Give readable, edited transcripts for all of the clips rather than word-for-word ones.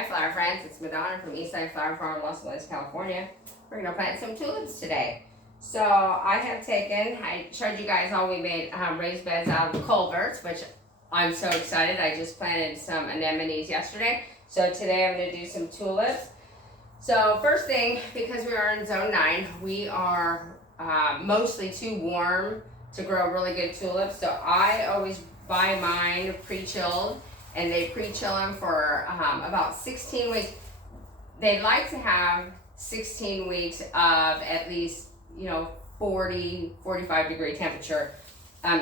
Hi flower friends, it's Madonna from Eastside Flower Farm, Los Angeles, California. We're gonna plant some tulips today. So I showed you guys how we made raised beds out of culverts, which I'm so excited. I just planted some anemones yesterday. So today I'm gonna do some tulips. So first thing, because we are in zone 9, we are mostly too warm to grow really good tulips. So I always buy mine pre-chilled, and they pre-chill them for about 16 weeks. They like to have 16 weeks of at least, 40, 45 degree temperature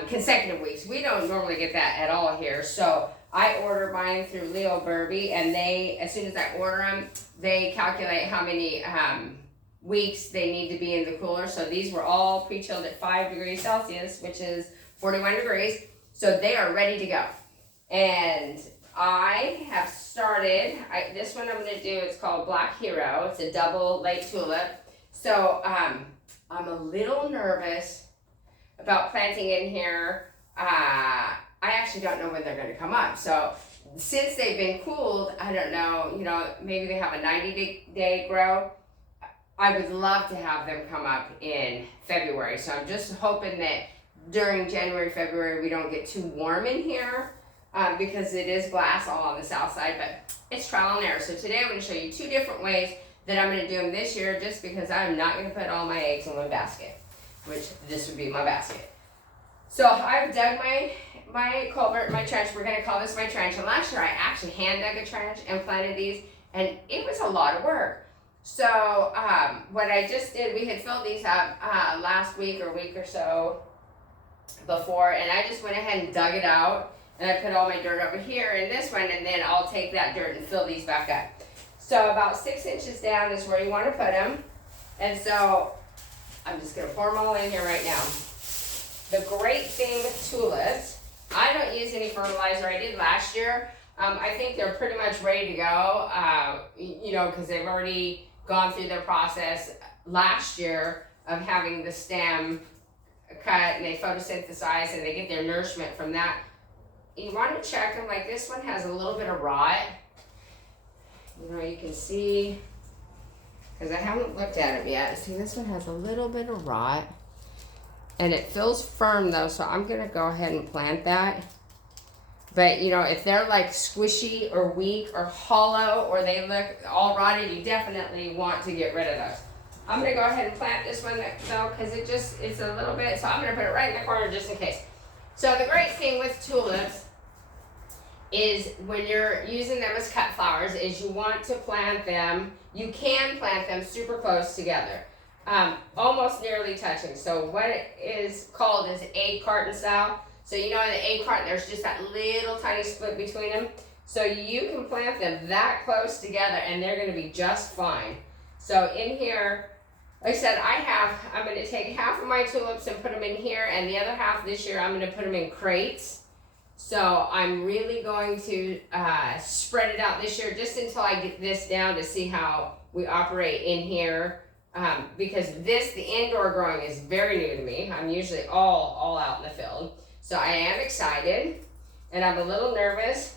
consecutive weeks. We don't normally get that at all here. So I order mine through Leo Burby, and they, as soon as I order them, they calculate how many weeks they need to be in the cooler. So these were all pre-chilled at 5 degrees Celsius, which is 41 degrees. So they are ready to go. And I have started, this one I'm going to do, it's called Black Hero. It's a double late tulip. So I'm a little nervous about planting in here. I actually don't know when they're going to come up. So since they've been cooled, I don't know, maybe they have a 90-day grow. I would love to have them come up in February. So I'm just hoping that during January, February, we don't get too warm in here because it is glass all on the south side, but it's trial and error. So today I'm going to show you 2 different ways that I'm going to do them this year, just because I'm not going to put all my eggs in one basket, which this would be my basket. So I've dug my culvert, my trench. We're going to call this my trench. And last year I actually hand dug a trench and planted these, and it was a lot of work. So what I just did, we had filled these up last week or so before, and I just went ahead and dug it out, and I put all my dirt over here in this one, and then I'll take that dirt and fill these back up. So about 6 inches down is where you want to put them, and so I'm just going to pour them all in here right now. The great thing with tulips, I don't use any fertilizer. I did last year. I think they're pretty much ready to go, because they've already gone through their process last year of having the stem cut, and they photosynthesize and they get their nourishment from that. You want to check them. Like this one has a little bit of rot. You can see, because I haven't looked at it yet. See, this one has a little bit of rot, and it feels firm though, so I'm going to go ahead and plant that. But if they're like squishy or weak or hollow, or they look all rotted, you definitely want to get rid of those. I'm going to go ahead and plant this one though, because it's a little bit, so I'm going to put it right in the corner just in case. So the great thing with tulips is when you're using them as cut flowers is you want to plant them, you can plant them super close together, almost nearly touching. So what it is called is egg carton style. So in the egg carton, there's just that little tiny split between them. So you can plant them that close together, and they're going to be just fine. So in here, like I said, I'm going to take half of my tulips and put them in here, and the other half this year I'm going to put them in crates. So I'm really going to spread it out this year just until I get this down to see how we operate in here. Because the indoor growing is very new to me. I'm usually all out in the field. So I am excited, and I'm a little nervous,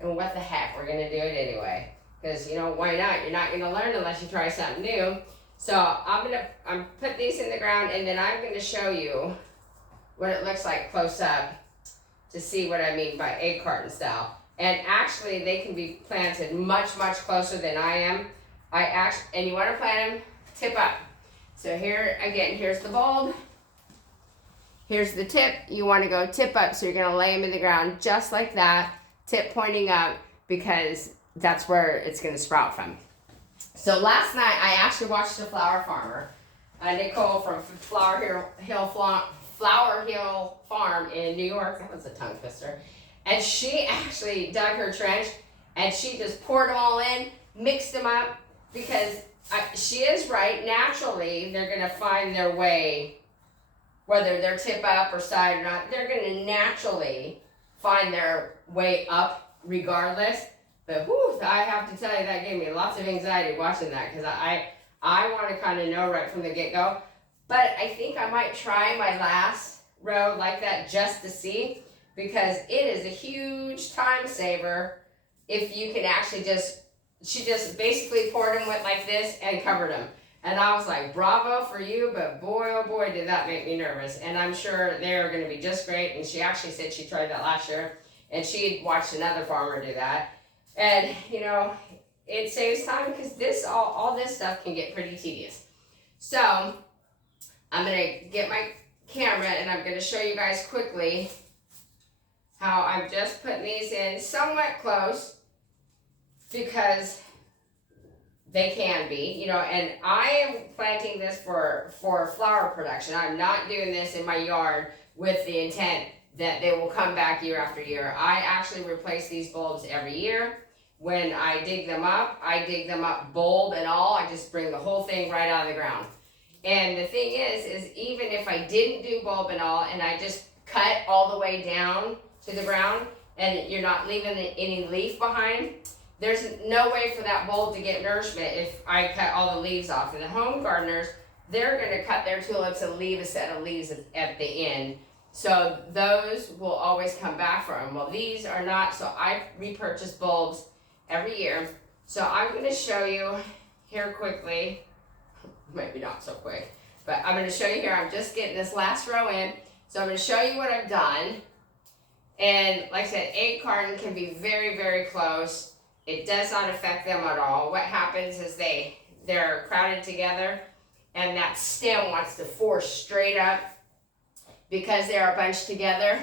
and what the heck, we're going to do it anyway. Because, why not? You're not going to learn unless you try something new. So I'm put these in the ground, and then I'm going to show you what it looks like close up to see what I mean by egg carton style. And actually, they can be planted much, much closer than I am. And you want to plant them tip up. So here, again, here's the bulb. Here's the tip. You want to go tip up, so you're going to lay them in the ground just like that, tip pointing up, because that's where it's going to sprout from. So last night, I actually watched a flower farmer, Nicole from Flower Hill Farm in New York. That was a tongue twister. And she actually dug her trench, and she just poured them all in, mixed them up, because she is right. Naturally, they're going to find their way, whether they're tip up or side or not, they're going to naturally find their way up regardless. But I have to tell you, that gave me lots of anxiety watching that, because I want to kind of know right from the get-go. But I think I might try my last row like that just to see, because it is a huge time saver if you can actually just she just basically poured them with like this and covered them. And I was like, bravo for you, but boy, oh boy, did that make me nervous. And I'm sure they're going to be just great. And she actually said she tried that last year, and she had watched another farmer do that. And, you know, it saves time because all this stuff can get pretty tedious. So I'm going to get my camera and I'm going to show you guys quickly how I'm just putting these in somewhat close, because they can be, you know, and I am planting this for flower production. I'm not doing this in my yard with the intent that they will come back year after year. I actually replace these bulbs every year. When I dig them up bulb and all. I just bring the whole thing right out of the ground. And the thing is even if I didn't do bulb and all, and I just cut all the way down to the ground, and you're not leaving any leaf behind, there's no way for that bulb to get nourishment if I cut all the leaves off. And the home gardeners, they're going to cut their tulips and leave a set of leaves at the end. So those will always come back for them. Well, these are not, so I repurchase bulbs every year. So I'm going to show you here quickly, maybe not so quick, but I'm going to show you here. I'm just getting this last row in. So I'm going to show you what I've done. And like I said, egg carton can be very, very close. It does not affect them at all. What happens is they're crowded together, and that stem wants to force straight up because they're bunched together.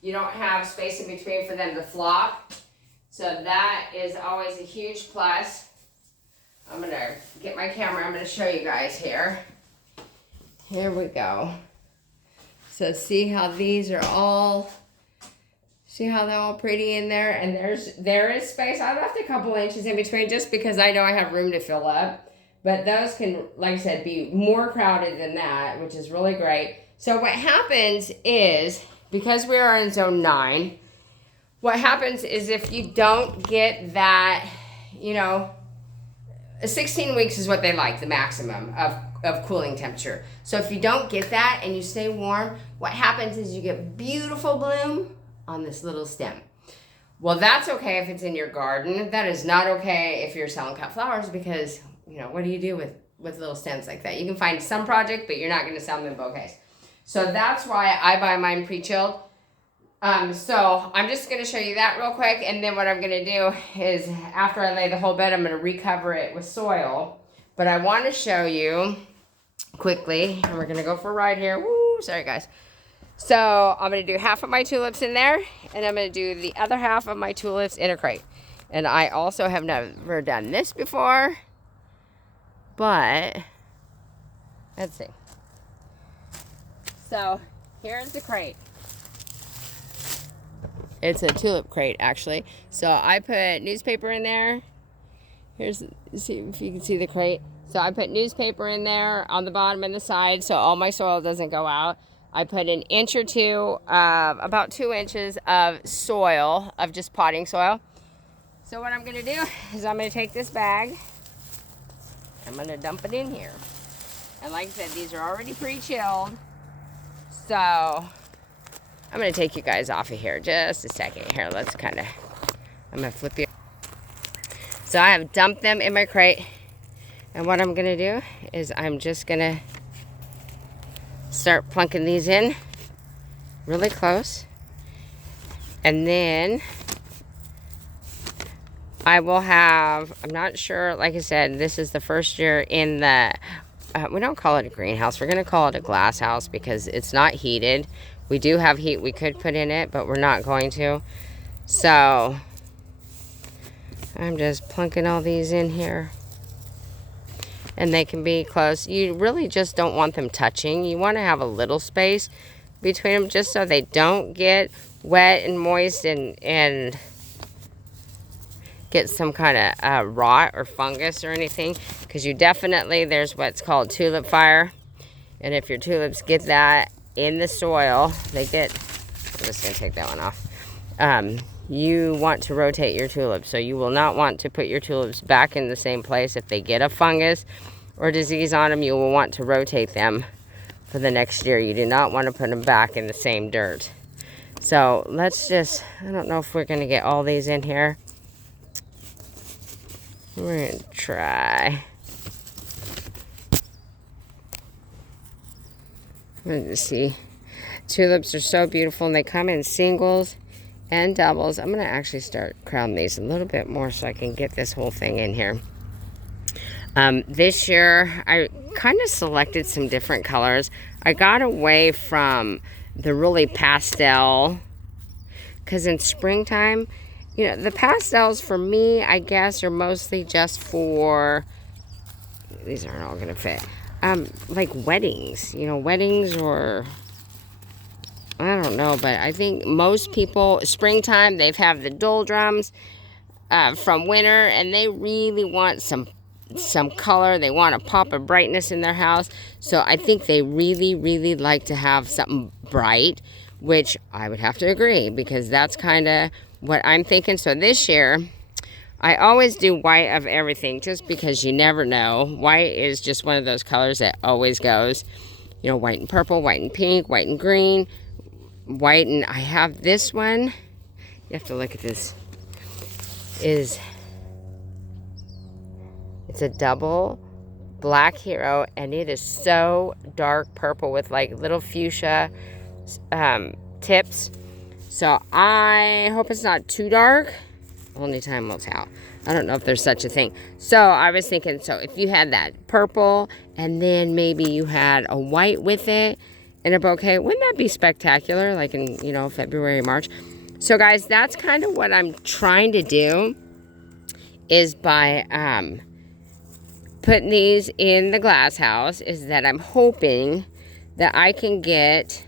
You don't have space in between for them to flop. So that is always a huge plus. I'm going to get my camera. I'm going to show you guys here. Here we go. So see how these are all... See how they're all pretty in there? And there is space. I left a couple inches in between just because I know I have room to fill up. But those can, like I said, be more crowded than that, which is really great. So what happens is, because we are in zone 9, what happens is if you don't get that, you know, 16 weeks is what they like, the maximum of cooling temperature. So if you don't get that and you stay warm, what happens is you get beautiful bloom on this little stem. Well, that's okay if it's in your garden. That is not okay if you're selling cut flowers, because, you know, what do you do with little stems like that? You can find some project, but you're not going to sell them in bouquets. So that's why I buy mine pre-chilled. So I'm just going to show you that real quick. And then what I'm going to do is, after I lay the whole bed, I'm going to recover it with soil. But I want to show you quickly, and we're going to go for a ride here. Woo, sorry guys. So I'm going to do half of my tulips in there, and I'm going to do the other half of my tulips in a crate. And I also have never done this before, but let's see. So here's the crate. It's a tulip crate, actually. So I put newspaper in there. See if you can see the crate. So I put newspaper in there on the bottom and the side so all my soil doesn't go out. I put an inch or two, about 2 inches of soil, of just potting soil. So what I'm going to do is I'm going to take this bag, I'm going to dump it in here. And like I said, these are already pre-chilled. So I'm going to take you guys off of here just a second. Here, let's I'm going to flip you. So I have dumped them in my crate. And what I'm going to do is I'm just going to start plunking these in really close, and then I will have, I'm not sure, like I said, this is the first year in the, we don't call it a greenhouse, we're going to call it a glass house because it's not heated. We do have heat we could put in it, but we're not going to. So I'm just plunking all these in here. And they can be close. You really just don't want them touching. You want to have a little space between them just so they don't get wet and moist and get some kind of rot or fungus or anything. Because you definitely, there's what's called tulip fire. And if your tulips get that in the soil, they get, I'm just going to take that one off. You want to rotate your tulips. So you will not want to put your tulips back in the same place. If they get a fungus or disease on them, you will want to rotate them for the next year. You do not want to put them back in the same dirt. So let's just, I don't know if we're going to get all these in here. We're gonna try. Let's see. Tulips are so beautiful, and they come in singles and doubles. I'm gonna actually start crowding these a little bit more so I can get this whole thing in here. This year, I kind of selected some different colors. I got away from the really pastel, because in springtime, you know, the pastels for me, I guess, are mostly just for, these aren't all gonna fit, like weddings, you know, weddings, or I don't know, but I think most people, springtime, they've have the doldrums from winter, and they really want some color. They want a pop of brightness in their house. So I think they really, really like to have something bright, which I would have to agree, because that's kind of what I'm thinking. So this year, I always do white of everything, just because you never know. White is just one of those colors that always goes. You know, white and purple, white and pink, white and green, white, and I have this one. You have to look at this. It's a double black hero, and it is so dark purple with like little fuchsia tips. So I hope it's not too dark. Only time will tell. I don't know if there's such a thing. So I was thinking, so if you had that purple and then maybe you had a white with it in a bouquet, wouldn't that be spectacular? Like in, you know, February, March. So guys, that's kind of what I'm trying to do, is by putting these in the glass house, is that I'm hoping that I can get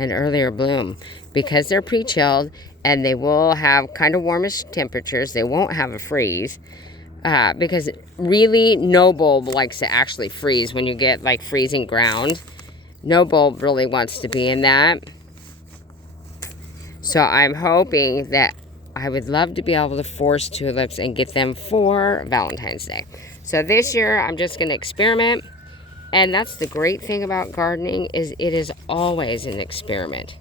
an earlier bloom, because they're pre-chilled and they will have kind of warmish temperatures. They won't have a freeze, because really no bulb likes to actually freeze when you get like freezing ground. No bulb really wants to be in that. So I'm hoping that I would love to be able to force tulips and get them for Valentine's Day. So this year, I'm just going to experiment. And that's the great thing about gardening, is it is always an experiment.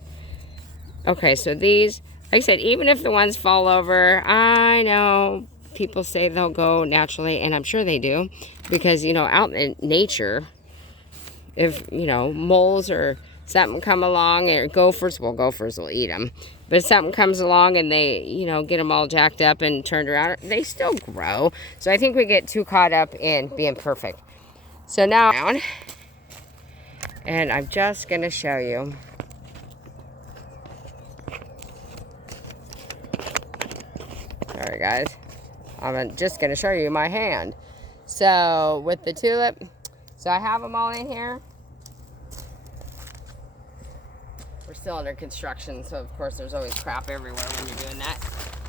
Okay, so these, like I said, even if the ones fall over, I know people say they'll go naturally, and I'm sure they do. Because, you know, out in nature, if, you know, moles or something come along, or gophers, well, gophers will eat them. But if something comes along and they, you know, get them all jacked up and turned around, they still grow. So I think we get too caught up in being perfect. So now, and I'm just going to show you. Sorry, guys. I'm just going to show you my hand. So with the tulip, so I have them all in here. We're still under construction, so of course there's always crap everywhere when you're doing that.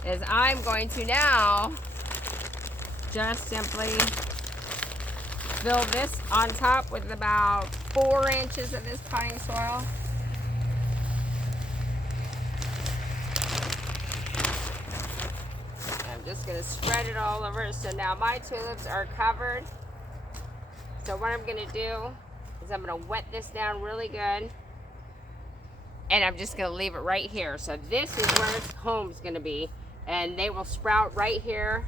Is I'm going to now just simply fill this on top with about 4 inches of this potting soil. I'm just going to spread it all over. So now my tulips are covered. So what I'm going to do is I'm going to wet this down really good. And I'm just going to leave it right here. So this is where its home's going to be. And they will sprout right here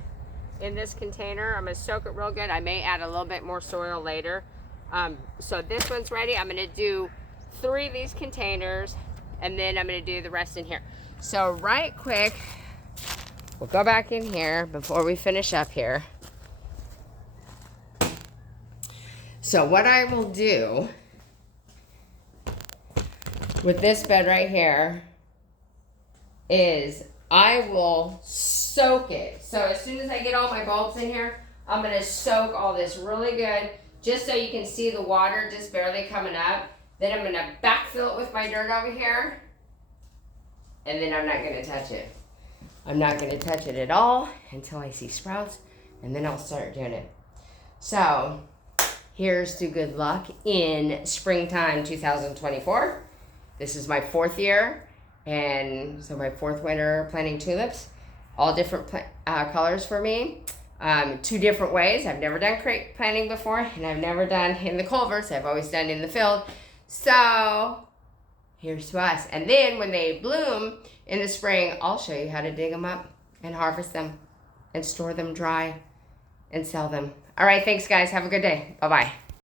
in this container. I'm going to soak it real good. I may add a little bit more soil later. So this one's ready. I'm going to do 3 of these containers. And then I'm going to do the rest in here. So right quick, we'll go back in here before we finish up here. So what I will do with this bed right here is I will soak it. So as soon as I get all my bulbs in here, I'm going to soak all this really good, just so you can see the water just barely coming up. Then I'm going to backfill it with my dirt over here, and then I'm not going to touch it. I'm not going to touch it at all until I see sprouts, and then I'll start doing it. So here's to good luck in springtime 2024. This is my 4th year, and so my 4th winter planting tulips. All different colors for me. 2 different ways. I've never done crate planting before, and I've never done in the culverts. I've always done in the field. So here's to us. And then when they bloom in the spring, I'll show you how to dig them up and harvest them. and store them dry and sell them. All right, thanks guys. Have a good day. Bye-bye.